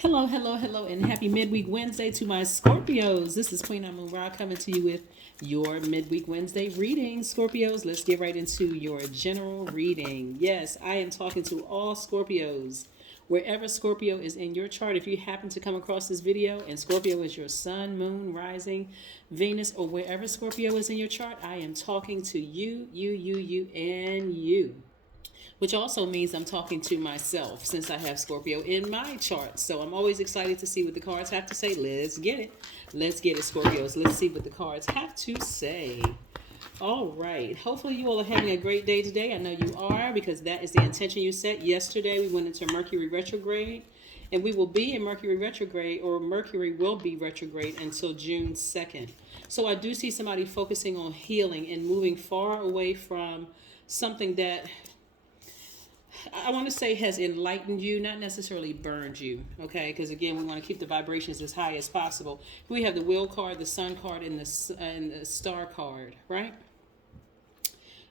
Hello, hello, hello, and happy midweek Wednesday to my Scorpios. This is Queen Amun Ra coming to you with your midweek Wednesday reading. Scorpios, let's get right into your general reading. Yes, I am talking to all Scorpios. Wherever Scorpio is in your chart, if you happen to come across this video and Scorpio is your sun, moon, rising, Venus, or wherever Scorpio is in your chart, I am talking to you, and you, which also means I'm talking to myself since I have Scorpio in my chart. So I'm always excited to see what the cards have to say. Let's get it. Let's get it, Scorpios. Let's see what the cards have to say. All right. Hopefully you all are having a great day today. I know you are, because that is the intention you set. Yesterday we went into Mercury retrograde, and we will be in Mercury retrograde, or Mercury will be retrograde until June 2nd. So I do see somebody focusing on healing and moving far away from something that I want to say has enlightened you, not necessarily burned you, okay? Because again, we want to keep the vibrations as high as possible. We have the Wheel card, the Sun card, and the Star card, right?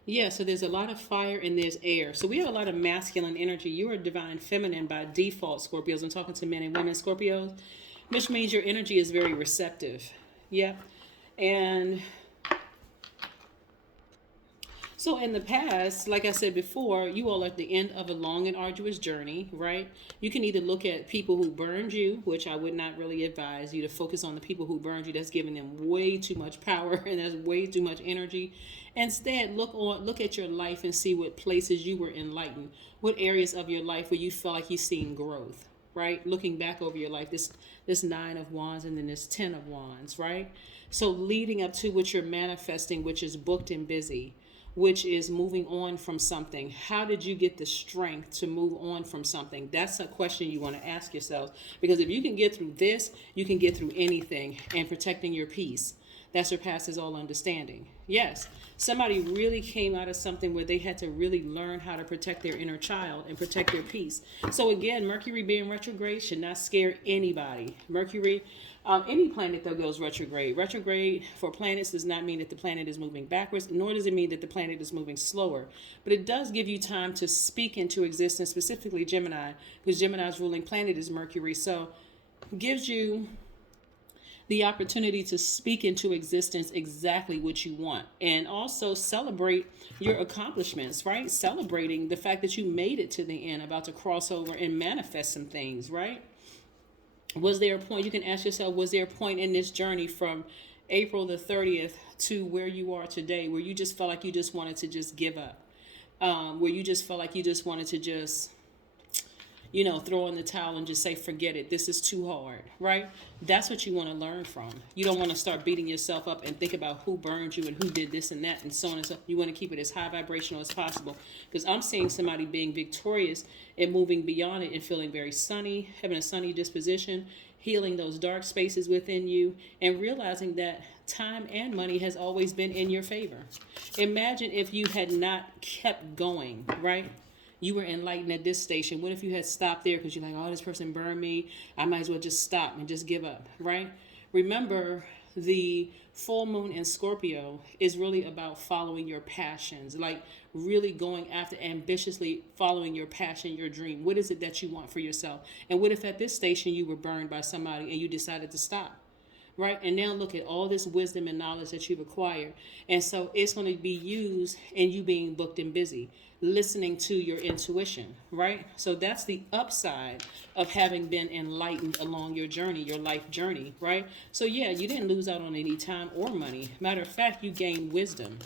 Yeah, so there's a lot of fire and there's air. So we have a lot of masculine energy. You are divine feminine by default, Scorpios. I'm talking to men and women, Scorpios, which means your energy is very receptive. Yeah. And so in the past, like I said before, you all are at the end of a long and arduous journey, right? You can either look at people who burned you, which I would not really advise you to focus on the people who burned you. That's giving them way too much power and that's way too much energy. Instead, look at your life and see what places you were enlightened, what areas of your life where you felt like you've seen growth, right? Looking back over your life, this Nine of Wands and then this Ten of Wands, right? So leading up to what you're manifesting, which is booked and busy, which is moving on from something. How did you get the strength to move on from something? That's a question you want to ask yourself. Because if you can get through this, you can get through anything. And protecting your peace, that surpasses all understanding. Yes, somebody really came out of something where they had to really learn how to protect their inner child and protect their peace. So again, Mercury being retrograde should not scare anybody. Mercury, any planet that goes retrograde. Retrograde for planets does not mean that the planet is moving backwards, nor does it mean that the planet is moving slower. But it does give you time to speak into existence, specifically Gemini, because Gemini's ruling planet is Mercury. So gives you the opportunity to speak into existence exactly what you want, and also celebrate your accomplishments, right? Celebrating the fact that you made it to the end, about to cross over and manifest some things, right? Was there a point, you can ask yourself, was there a point in this journey from April the 30th to where you are today where you just felt like you just wanted to just give up, where you just felt like you just wanted to just throw in the towel and just say, forget it. This is too hard, right? That's what you want to learn from. You don't want to start beating yourself up and think about who burned you and who did this and that and so on and so on. You want to keep it as high vibrational as possible, because I'm seeing somebody being victorious and moving beyond it and feeling very sunny, having a sunny disposition, healing those dark spaces within you, and realizing that time and money has always been in your favor. Imagine if you had not kept going, right? You were enlightened at this station. What if you had stopped there because you're like, oh, this person burned me. I might as well just stop and just give up, right? Remember, the full moon in Scorpio is really about following your passions, like really going after, ambitiously following your passion, your dream. What is it that you want for yourself? And what if at this station you were burned by somebody and you decided to stop? Right? And now look at all this wisdom and knowledge that you've acquired. And so it's going to be used in you being booked and busy, listening to your intuition, right? So that's the upside of having been enlightened along your journey, your life journey, right? So yeah, you didn't lose out on any time or money. Matter of fact, you gained wisdom.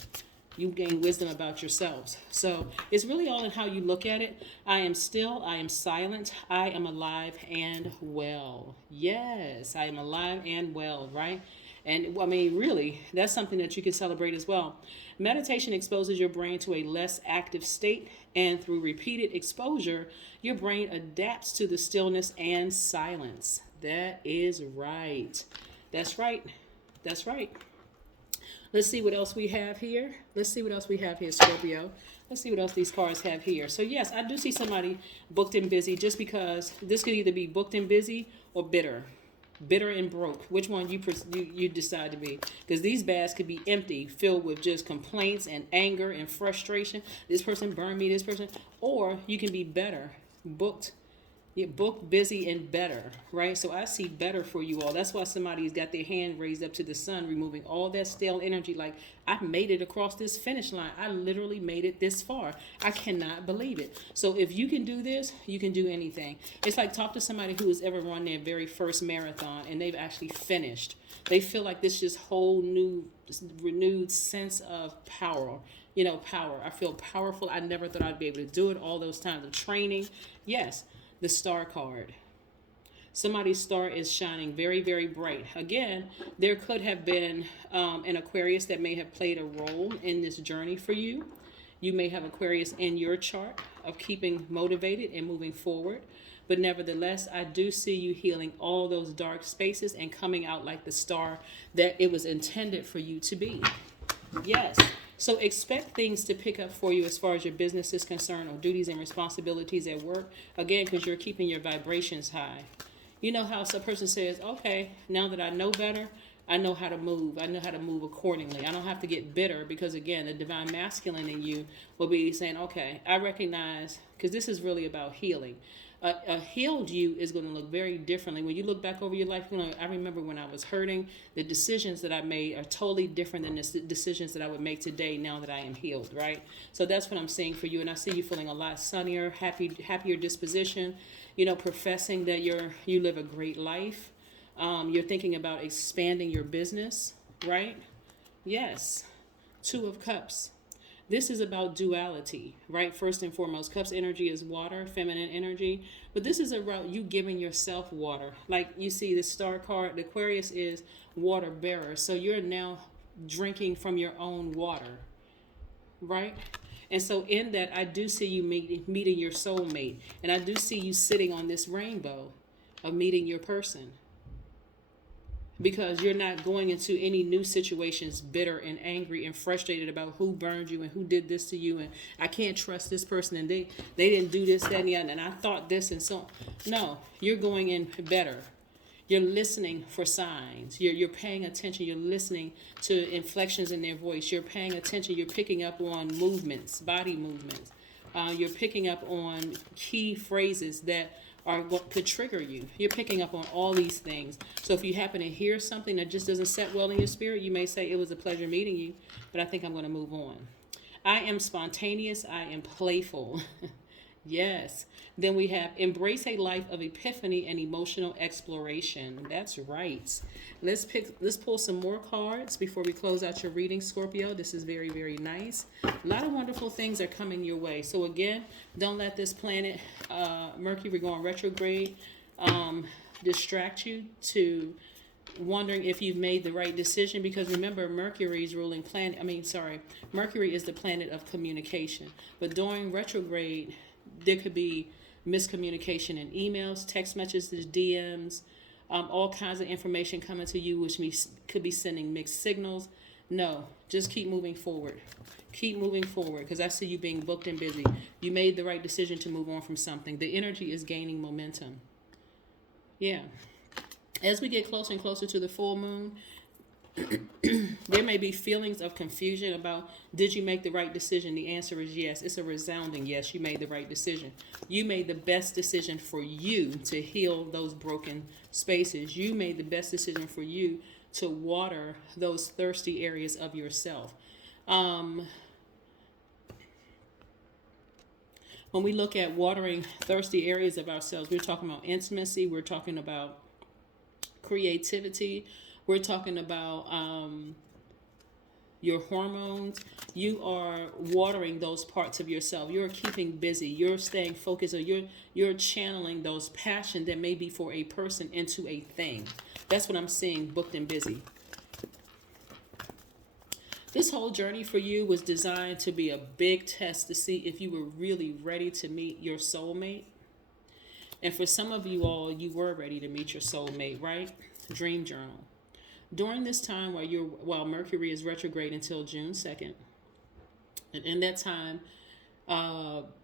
You gain wisdom about yourselves. So it's really all in how you look at it. I am still, I am silent, I am alive and well. Yes, I am alive and well, right? And I mean, really, that's something that you can celebrate as well. Meditation exposes your brain to a less active state, and through repeated exposure, your brain adapts to the stillness and silence. That is right. That's right. That's right. Let's see what else we have here. Scorpio. Let's see what else these cards have here. So yes, I do see somebody booked and busy, just because this could either be booked and busy or bitter. Bitter and broke. Which one you decide to be? Because these bags could be empty, filled with just complaints and anger and frustration. This person burned me, this person. Or you can be better, booked You're booked, busy, and better, right? So I see better for you all. That's why somebody's got their hand raised up to the sun, removing all that stale energy. Like, I made it across this finish line. I literally made it this far. I cannot believe it. So if you can do this, you can do anything. It's like, talk to somebody who has ever run their very first marathon and they've actually finished. They feel like this just whole new, renewed sense of power. Power. I feel powerful. I never thought I'd be able to do it. All those times of training. Yes. The star card. Somebody's star is shining very, very bright. Again, there could have been an Aquarius that may have played a role in this journey for you. You may have Aquarius in your chart of keeping motivated and moving forward. But nevertheless, I do see you healing all those dark spaces and coming out like the star that it was intended for you to be. Yes. So expect things to pick up for you as far as your business is concerned, or duties and responsibilities at work. Again, because you're keeping your vibrations high. You know how some person says, okay, now that I know better, I know how to move. I know how to move accordingly. I don't have to get bitter, because again, the divine masculine in you will be saying, okay, I recognize, because this is really about healing. A healed you is going to look very differently. When you look back over your life, I remember when I was hurting, the decisions that I made are totally different than the decisions that I would make today now that I am healed, right? So that's what I'm saying for you. And I see you feeling a lot sunnier, happier disposition, professing that you live a great life. You're thinking about expanding your business, right? Yes. 2 of Cups. This is about duality, right? First and foremost, Cups energy is water, feminine energy. But this is about you giving yourself water. Like you see the star card, the Aquarius is water bearer. So you're now drinking from your own water, right? And so in that, I do see you meeting your soulmate. And I do see you sitting on this rainbow of meeting your person. Because you're not going into any new situations bitter and angry and frustrated about who burned you and who did this to you, and I can't trust this person, and they didn't do this, that, and the other, and I thought this, and so no, you're going in better. You're listening for signs. You're paying attention. You're listening to inflections in their voice. You're paying attention. You're picking up on movements, body movements. You're picking up on key phrases that could trigger you. You're picking up on all these things. So if you happen to hear something that just doesn't set well in your spirit, you may say, it was a pleasure meeting you, but I think I'm going to move on. I am spontaneous. I am playful. Yes. Then we have embrace a life of epiphany and emotional exploration. That's right. Let's pull some more cards before we close out your reading, Scorpio. This is very, very nice. A lot of wonderful things are coming your way. So again, don't let this planet, Mercury going retrograde, distract you to wondering if you've made the right decision, because remember, Mercury's ruling planet, Mercury is the planet of communication. But during retrograde, there could be miscommunication in emails, text messages, DMs, all kinds of information coming to you, which could be sending mixed signals. No, just keep moving forward. Keep moving forward, because I see you being booked and busy. You made the right decision to move on from something. The energy is gaining momentum. Yeah. As we get closer and closer to the full moon, there may be feelings of confusion about, did you make the right decision? The answer is yes. It's a resounding yes, you made the right decision. You made the best decision for you to heal those broken spaces. You made the best decision for you to water those thirsty areas of yourself. When we look at watering thirsty areas of ourselves, we're talking about intimacy, we're talking about creativity, we're talking about your hormones. You are watering those parts of yourself. You're keeping busy. You're staying focused. Or you're channeling those passions that may be for a person into a thing. That's what I'm seeing, booked and busy. This whole journey for you was designed to be a big test to see if you were really ready to meet your soulmate. And for some of you all, you were ready to meet your soulmate, right? Dream journal. During this time while Mercury is retrograde until June 2nd, and in that time,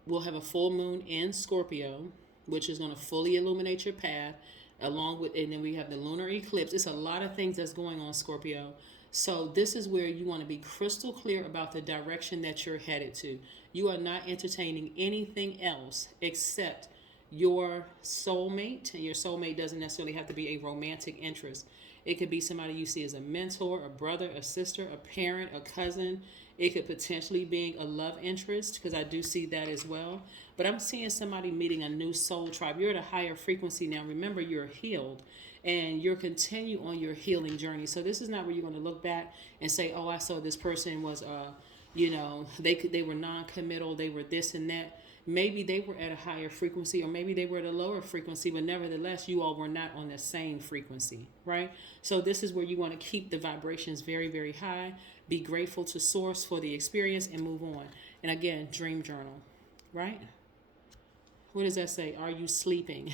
we'll have a full moon in Scorpio, which is going to fully illuminate your path, and then we have the lunar eclipse. It's a lot of things that's going on, Scorpio. So this is where you want to be crystal clear about the direction that you're headed to. You are not entertaining anything else except your soulmate, and your soulmate doesn't necessarily have to be a romantic interest. It could be somebody you see as a mentor, a brother, a sister, a parent, a cousin. It could potentially be a love interest, because I do see that as well. But I'm seeing somebody meeting a new soul tribe. You're at a higher frequency now. Remember, you're healed and you're continue on your healing journey. So this is not where you're going to look back and say, "Oh, I saw this person was they were non-committal, they were this and that." Maybe they were at a higher frequency, or maybe they were at a lower frequency, but nevertheless, you all were not on the same frequency, right? So this is where you want to keep the vibrations very, very high. Be grateful to source for the experience and move on. And again, dream journal, right? What does that say? Are you sleeping?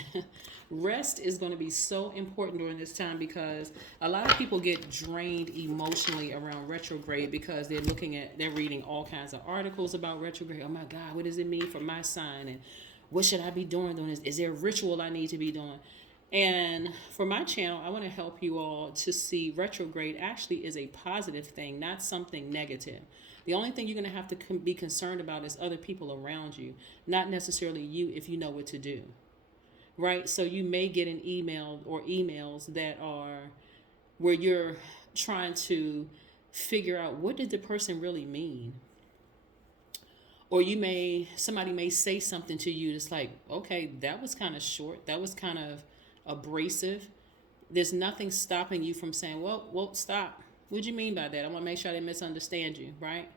Rest is going to be so important during this time, because a lot of people get drained emotionally around retrograde, because they're reading all kinds of articles about retrograde. Oh my God, what does it mean for my sign? And what should I be doing this? Is there a ritual I need to be doing? And for my channel, I want to help you all to see retrograde actually is a positive thing, not something negative. The only thing you're going to have to be concerned about is other people around you, not necessarily you, if you know what to do, right? So you may get an email or emails that are where you're trying to figure out, what did the person really mean? Or somebody may say something to you that's like, okay, that was kind of short, that was kind of abrasive. There's nothing stopping you from saying, well, stop. What do you mean by that? I want to make sure I didn't misunderstand you, right?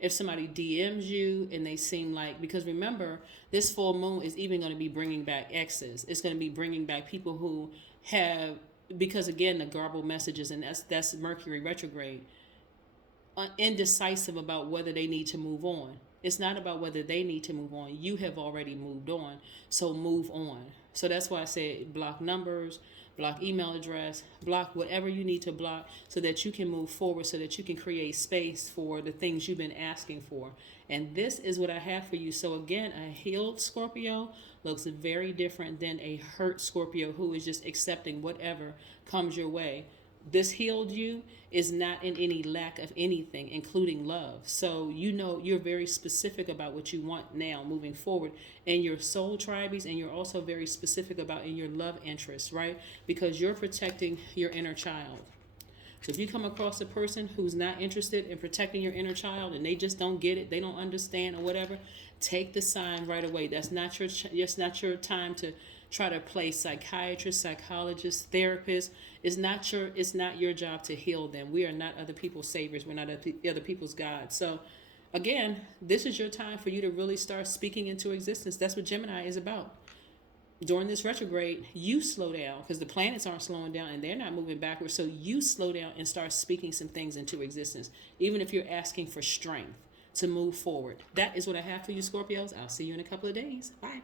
If somebody DMs you and they seem like, because remember, this full moon is even going to be bringing back exes. It's going to be bringing back people who have, because again, the garbled messages, and that's Mercury retrograde, indecisive about whether they need to move on. It's not about whether they need to move on. You have already moved on, so move on. So that's why I said block numbers, block email address, block whatever you need to block, so that you can move forward, so that you can create space for the things you've been asking for. And this is what I have for you. So again, a healed Scorpio looks very different than a hurt Scorpio who is just accepting whatever comes your way. This healed you is not in any lack of anything, including love. So you're very specific about what you want now moving forward in your soul tribes, and you're also very specific about in your love interests, right? Because you're protecting your inner child. So if you come across a person who's not interested in protecting your inner child, and they just don't get it, they don't understand or whatever, take the sign right away. That's not your time to try to play psychiatrist, psychologist, therapist. It's not your job to heal them. We are not other people's saviors. We're not other people's gods. So again, this is your time for you to really start speaking into existence. That's what Gemini is about. During this retrograde, you slow down, because the planets aren't slowing down and they're not moving backwards. So you slow down and start speaking some things into existence, even if you're asking for strength to move forward. That is what I have for you, Scorpios. I'll see you in a couple of days. Bye.